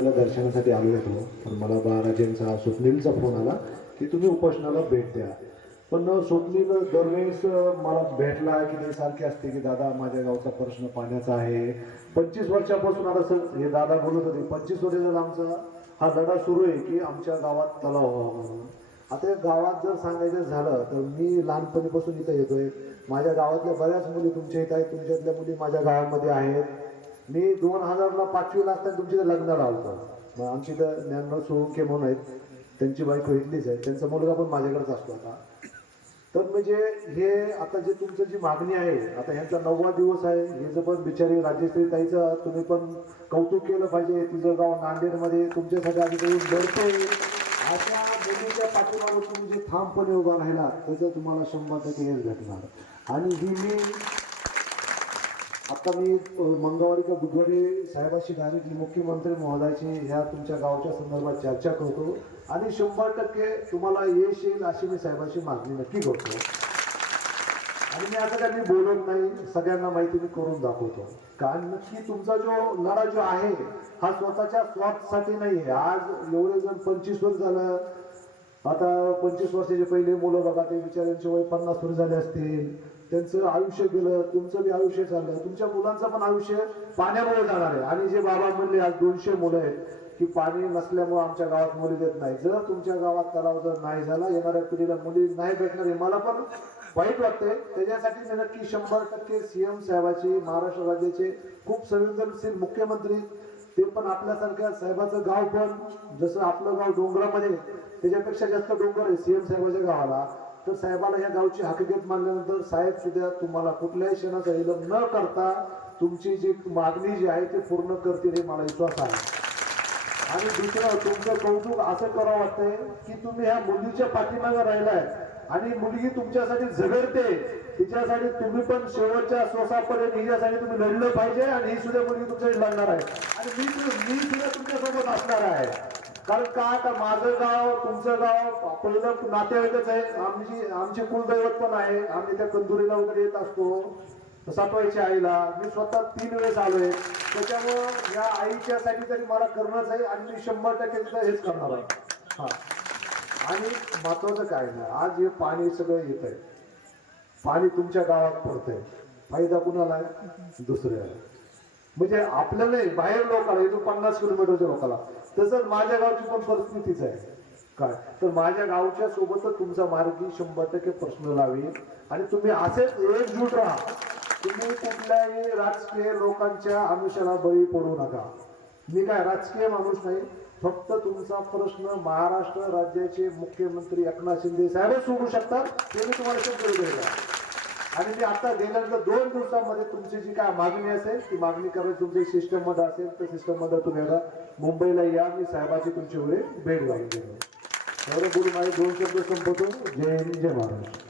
मला दर्शनासाठी आलो होतो पण मला बाराजेंचा स्वप्नीलचा फोन आला की तुम्ही उपोषणाला भेट द्या. पण स्वप्नील दरवेळेस मला भेटला की नाही सारखे असते की दादा माझ्या गावचा प्रश्न पाण्याचा आहे. पंचवीस वर्षापासून आता सर हे दादा बोलत होते पंचवीस वर्ष आमचा हा लढा सुरू आहे की आमच्या गावात तलाव व्हावा म्हणून. आता गावात जर सांगायचं झालं तर मी लहानपणीपासून इथं येतोय. माझ्या गावातल्या बऱ्याच मुली तुमच्या इथं आहेत तुमच्यातल्या मुली माझ्या गावामध्ये आहेत. मी दोन हजारला पाचवीला असताना तुमच्या इथं लग्न लावतो मग आमची इथं ज्ञानराव सोळंके म्हणून आहेत. त्यांची बायको इथलीच आहे. त्यांचा मुलगा पण माझ्याकडेच असतो आता. तर म्हणजे हे आता जे तुमचं जी मागणी आहे आता यांचा नववा दिवस आहे. ह्याचं पण बिचारी राजेश्री ताईचं तुम्ही पण कौतुक केलं पाहिजे. तिचं गाव नांदेडमध्ये तुमच्यासाठी आधी काही लढते अशा मुलीच्या पाठीमागून तुम्ही जे ठामपणे उभा राहिला त्याचं तुम्हाला शंभर टक्के यश भेटणार. आणि ही मी आता मी मंगळवारी का बुधवारी साहेबाशी डायरेक्टली मुख्यमंत्री महोदयाची ह्या तुमच्या गावच्या संदर्भात चर्चा करतो. आणि शंभर टक्के तुम्हाला यश येईल अशी मी साहेबाशी मागणी नक्की करतो. आणि मी आता काही बोलत नाही सगळ्यांना माहिती मी करून दाखवतो. कारण नक्की तुमचा जो लढा जो आहे हा स्वतःच्या स्वार्थसाठी नाही आहे. आज एवढे जण पंचवीस वर्ष झालं. आता पंचवीस वर्षाचे पहिले मुलं बघा ते विचारांचे वय पन्नास वर्ष झाले असतील. त्यांचं आयुष्य गेलं तुमचं बी आयुष्य चाललं तुमच्या मुलांचं पण आयुष्य पाण्यामुळे जाणार आहे. आणि जे बाबा म्हणले आज दोनशे मुलं आहेत की पाणी नसल्यामुळे आमच्या गावात मुली देत नाही. जर तुमच्या गावात तलाव जर नाही झाला येणाऱ्या पिढीला मुली नाही भेटणार हे मला पण वाईट वाटते त्याच्यासाठी मी नक्की शंभर टक्के सीएम साहेबाची महाराष्ट्र राज्याचे खूप संवेदनशील मुख्यमंत्री ते पण आपल्यासारख्या साहेबाचं गाव पण जसं आपलं गाव डोंगरामध्ये त्याच्यापेक्षा जास्त डोंगर आहे सीएम साहेबाच्या गावाला. तर साहेबाला ह्या गावची हकीकत मानल्यानंतर साहेब सुद्धा तुम्हाला कुठल्याही क्षणाचा इलम न करता तुमची जी मागणी जी आहे ती पूर्ण करतील हे मला विश्वास आहे. आणि दुसरं तुमचं कौतुक असं करावं वाटतंय की तुम्ही ह्या मुलीच्या पाठीमागे राहिलाय आणि मुलगी तुमच्यासाठी झगडते तिच्यासाठी तुम्ही पण शेवटच्या श्वासापर्यंत हिच्यासाठी तुम्ही लढलं पाहिजे आणि ही सुद्धा मुलगी तुमच्यासाठी लढणार आहे. आणि मी मी सुद्धा तुमच्यासोबत असणार आहे. कारण का आता माझं गाव तुमचं गाव पहिलं नातेवाईकच आहे. आमची आमचे कुलदैवत पण आहे. आम्ही त्या कंदुरीला वगैरे येत असतो. साठवायच्या आईला. मी स्वतः तीन वेळेस आलोय. त्याच्यामुळं या आईच्यासाठी तरी मला करणंच आहे आणि मी शंभर टक्के तिथं हेच करणार आहे. हा. आणि महत्वाचं काय नाही आज हे पाणी सगळं येत आहे. पाणी तुमच्या गावात पडतंय. फायदा कुणाला आहे? दुसऱ्याला. म्हणजे आपल्याला नाही, बाहेर लोकांना इथून पन्नास किलोमीटरच्या लोकांना तसंच माझ्या गावची पण परिस्थितीच आहे. काय? तर माझ्या गावच्या सोबतच तुमचा मार्गी शंभर टक्के प्रश्न लावेल आणि तुम्ही असेच एकजूट राहा. तुम्ही कुठल्याही राजकीय लोकांच्या अनुषाला बळी पडू नका. मी काय राजकीय माणूस नाही फक्त तुमचा प्रश्न महाराष्ट्र राज्याचे मुख्यमंत्री एकनाथ शिंदे साहेबच सोडू शकतात ते मी तुम्हाला शब्द द्यायला आणि मी आता गेल्यानंतर दोन दिवसामध्ये तुमची जी काय मागणी असेल ती मागणी करायची तुमची सिस्टममध्ये असेल तर सिस्टममध्ये तुम्ही आता मुंबईला या मी साहेबाची तुमची वेळी भेट घालून देतो एवढं बोलून माझे दोन शब्द संपवतो. जय हिंद जय महाराष्ट्र.